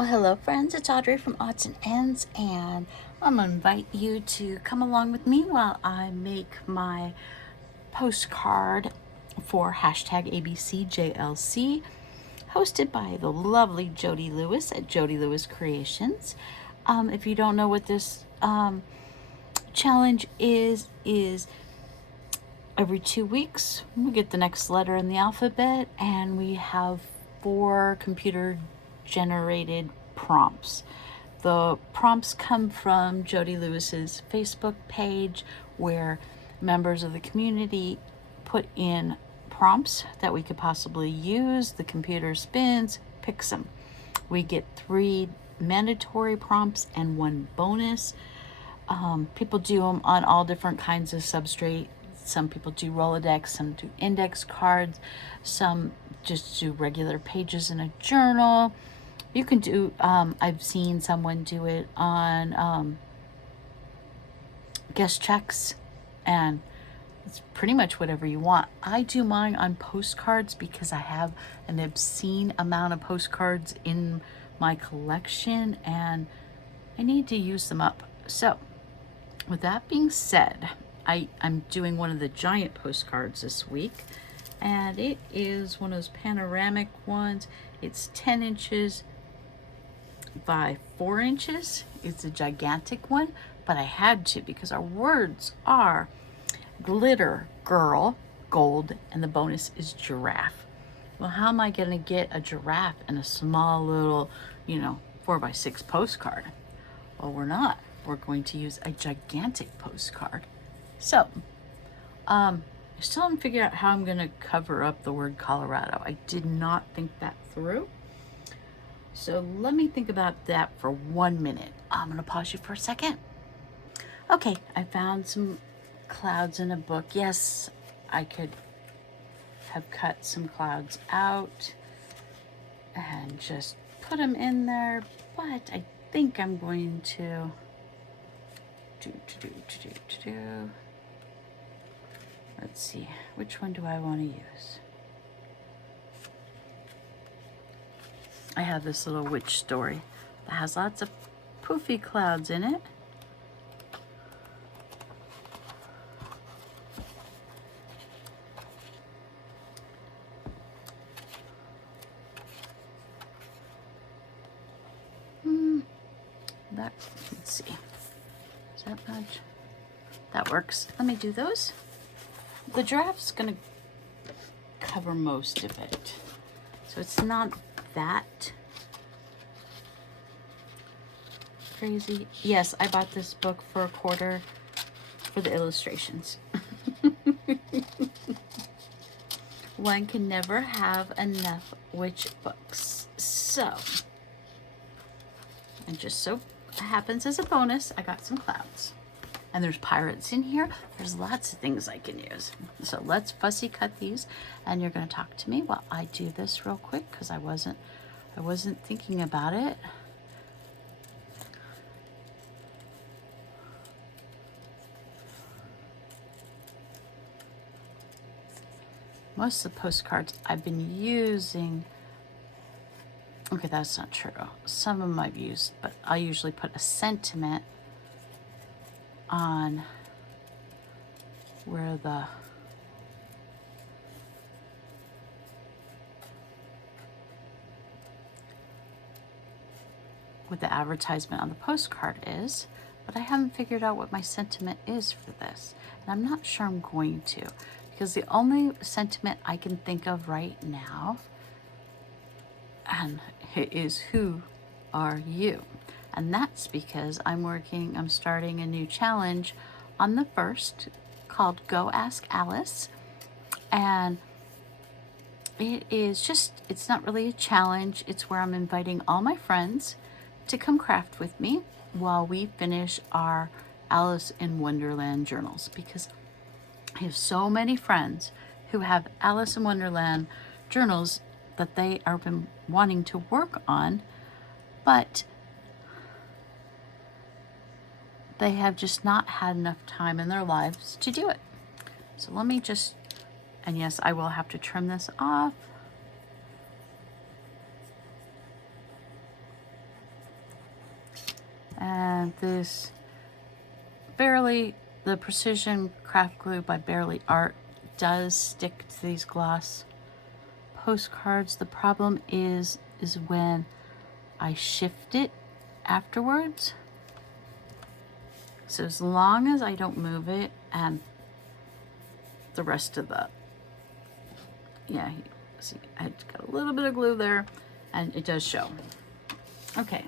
Well, hello friends, it's Audrey from Odds and Ends, and I'm going to invite you to come along with me while I make my postcard for hashtag ABCJLC, hosted by the lovely Jody Lewis at Jody Lewis Creations. If you don't know what this challenge is every 2 weeks we get the next letter in the alphabet, and we have 4 computer generated prompts. The prompts come from Jody Lewis's Facebook page, where members of the community put in prompts that we could possibly use. The computer spins, picks them. We get 3 mandatory prompts and 1 bonus. People do them on all different kinds of substrate. Some people do Rolodex, some do index cards, some just do regular pages in a journal. You can do, I've seen someone do it on guest checks, and it's pretty much whatever you want. I do mine on postcards because I have an obscene amount of postcards in my collection and I need to use them up. So with that being said, I'm doing one of the giant postcards this week, and it is one of those panoramic ones. It's 10 inches by 4 inches. It's a gigantic one, but I had to because our words are glitter, girl, gold, and the bonus is giraffe. Well, how am I going to get a giraffe in a small little, 4x6 postcard? Well, we're not. We're going to use a gigantic postcard. So, I still haven't figured out how I'm going to cover up the word Colorado. I did not think that through. So let me think about that for 1 minute. I'm going to pause you for a second. Okay, I found some clouds in a book. Yes, I could have cut some clouds out and just put them in there, but I think I'm going to let's see, which one do I want to use? I have this little witch story that has lots of poofy clouds in it. Let's see. Is that much? That works. Let me do those. The giraffe's gonna cover most of it, so it's not that crazy. Yes, I bought this book for $25 for the illustrations. One can never have enough witch books. So, and just so happens as a bonus, I got some clouds. And there's pirates in here. There's lots of things I can use. So let's fussy cut these, and you're going to talk to me while I do this real quick because I wasn't thinking about it. Most of the postcards I've been using, okay, that's not true. Some of them I've used, but I usually put a sentiment on where what the advertisement on the postcard is, but I haven't figured out what my sentiment is for this, and I'm not sure I'm going to, because the only sentiment I can think of right now and it is who are you? And that's because I'm starting a new challenge on the 1st called Go Ask Alice. And it's not really a challenge. It's where I'm inviting all my friends to come craft with me while we finish our Alice in Wonderland journals, because I have so many friends who have Alice in Wonderland journals that they have been wanting to work on, but they have just not had enough time in their lives to do it. So let me just, and yes, I will have to trim this off. this the Precision Craft Glue by Barely Art does stick to these gloss postcards. The problem is when I shift it afterwards. So as long as I don't move it, and the rest of the, yeah, see, I got a little bit of glue there, and it does show. Okay.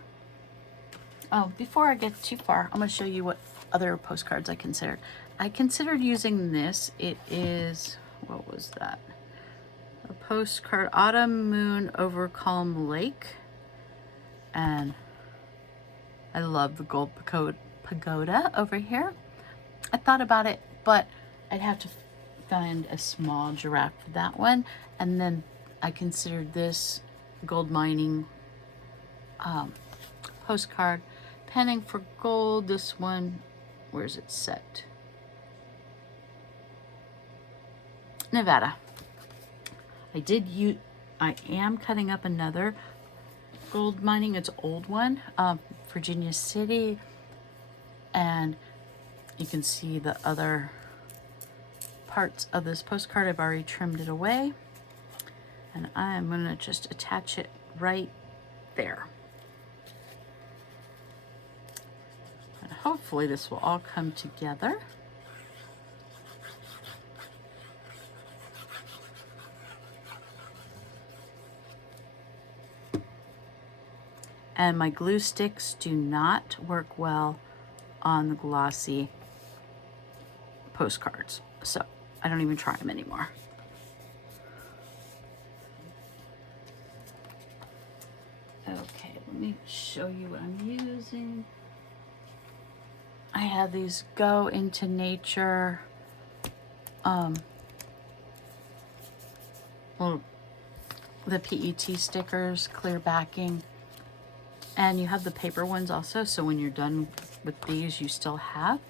Oh, before I get too far, I'm going to show you what other postcards I considered. I considered using this. It is, what was that? A postcard, Autumn Moon over Calm Lake. And I love the gold pagoda over here. I thought about it, but I'd have to find a small giraffe for that one. And then I considered this gold mining postcard. Penning for gold, this one, where's it set? Nevada. I am cutting up another gold mining, it's an old one, Virginia City, and you can see the other parts of this postcard. I've already trimmed it away, and I'm gonna just attach it right there. And hopefully this will all come together. And my glue sticks do not work well on the glossy postcards, so I don't even try them anymore. Okay, let me show you what I'm using. I have these Go Into Nature well, the PET stickers, clear backing. And you have the paper ones also, so when you're done with these, you still have.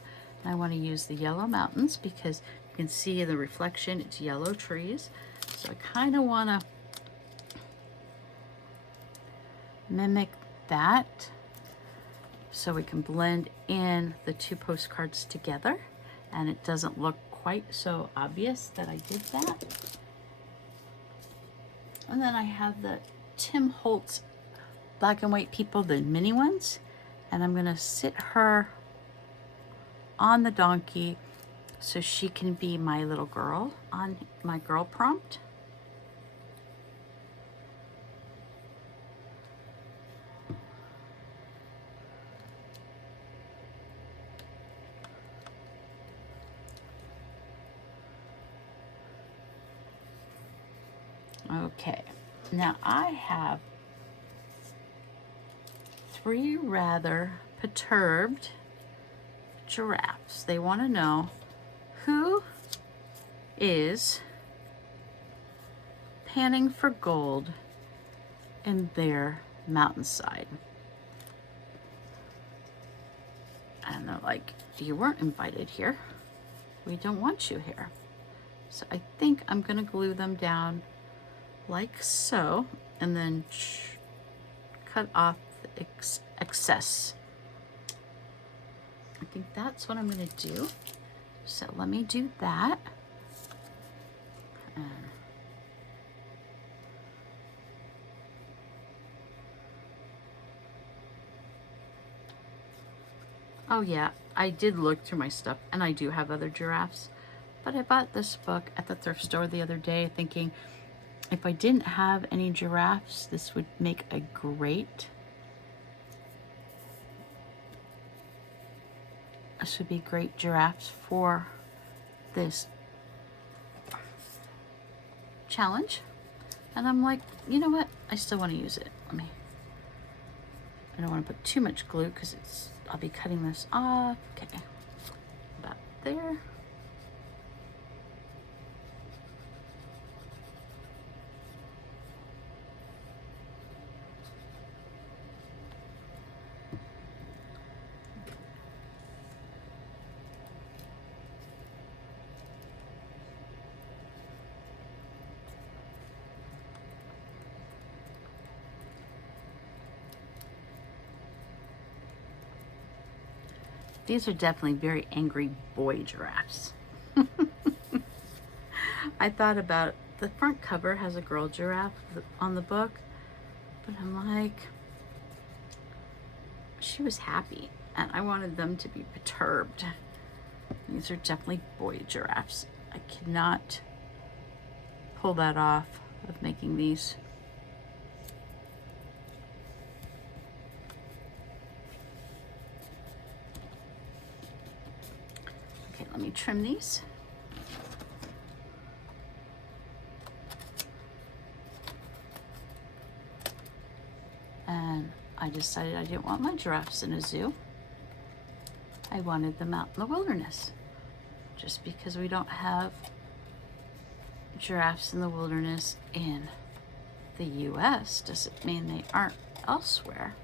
And I want to use the yellow mountains because you can see the reflection, it's yellow trees. So I kind of want to mimic that so we can blend in the two postcards together and it doesn't look quite so obvious that I did that. And then I have the Tim Holtz Black and White People, the mini ones, and I'm gonna sit her on the donkey so she can be my little girl on my girl prompt. Okay, now I have 3 rather perturbed giraffes. They want to know who is panning for gold in their mountainside. And they're like, you weren't invited here. We don't want you here. So I think I'm gonna glue them down like so, and then cut off the excess. I think that's what I'm gonna do. So let me do that. Oh yeah, I did look through my stuff and I do have other giraffes, but I bought this book at the thrift store the other day thinking if I didn't have any giraffes, this would make a great, this would be great giraffes for this challenge. And I'm like, you know what? I still want to use it. I don't want to put too much glue because I'll be cutting this off. Okay, about there. These are definitely very angry boy giraffes. I thought about the front cover has a girl giraffe on the book, but I'm like, she was happy and I wanted them to be perturbed. These are definitely boy giraffes. I cannot pull that off of making these. Okay, let me trim these. And I decided I didn't want my giraffes in a zoo. I wanted them out in the wilderness. Just because we don't have giraffes in the wilderness in the US doesn't mean they aren't elsewhere,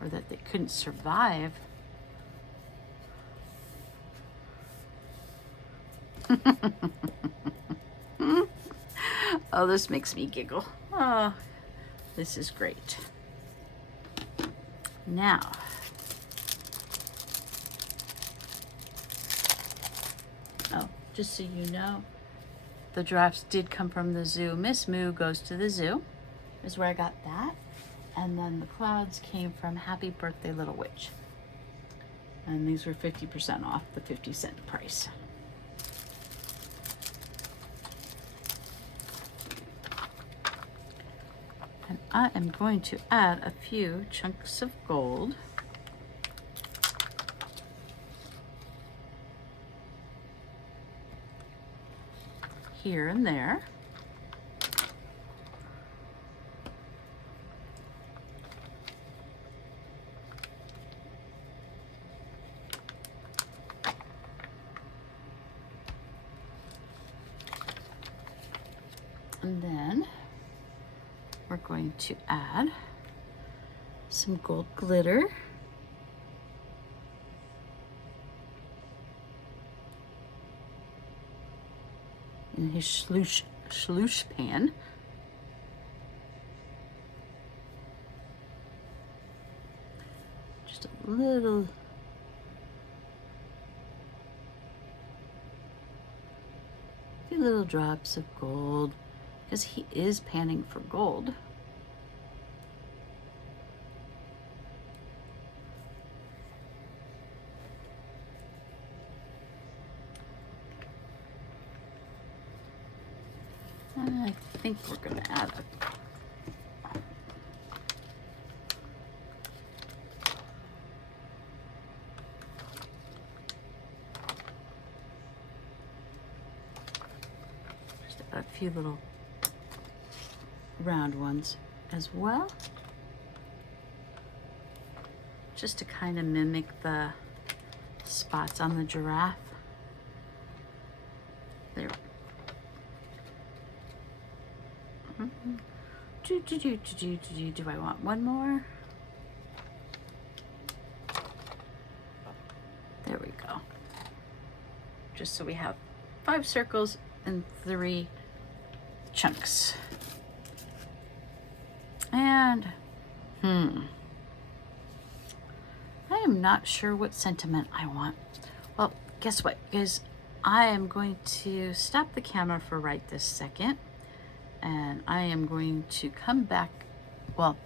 or that they couldn't survive. Oh, this makes me giggle. Oh, this is great. Now, oh, just so you know, the giraffes did come from the zoo. Miss Moo Goes to the Zoo is where I got that. And then the clouds came from Happy Birthday Little Witch. And these were 50% off the 50-cent price. And I am going to add a few chunks of gold. Here and there. And then we're going to add some gold glitter. In his sluice pan. Just a little few little drops of gold, because he is panning for gold. And I think we're going to add a few little round ones as well, just to kind of mimic the spots on the giraffe. There. Do I want one more? There we go. Just so we have 5 circles and 3 chunks. And I am not sure what sentiment I want. Well, guess what, guys? I am going to stop the camera for right this second, and I am going to come back. Well,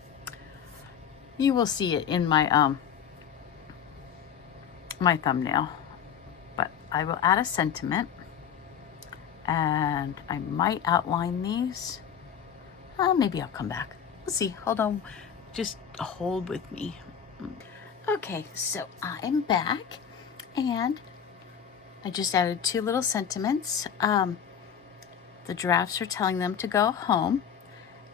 you will see it in my my thumbnail, but I will add a sentiment, and I might outline these. Maybe I'll come back. We'll see. Hold on. Just hold with me. Okay, so I am back, and I just added 2 little sentiments. The giraffes are telling them to go home,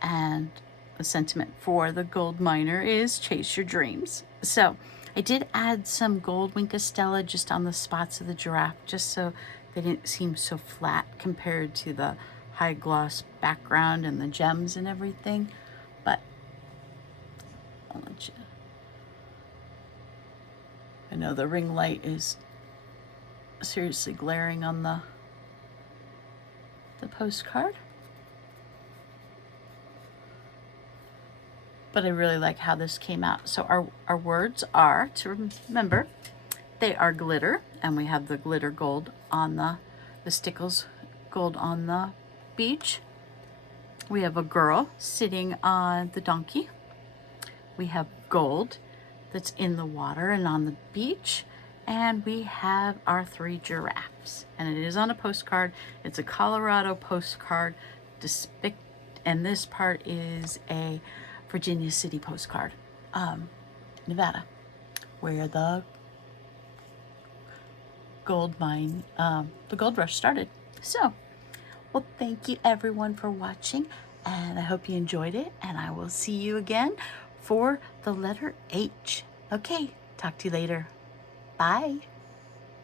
and the sentiment for the gold miner is chase your dreams. So I did add some gold Wink of Stella just on the spots of the giraffe, just so they didn't seem so flat compared to the high gloss background and the gems and everything. But I'll let you. I know the ring light is seriously glaring on the postcard. but I really like how this came out. So our words are, to remember, they are glitter, and we have the glitter gold on the stickles gold on the beach. We have a girl sitting on the donkey. We have gold that's in the water and on the beach. And we have our 3 giraffes. And it is on a postcard. It's a Colorado postcard. And this part is a Virginia City postcard. Nevada, where the gold mine, the gold rush started. So, well, thank you everyone for watching, and I hope you enjoyed it, and I will see you again for the letter H. Okay, talk to you later. Bye.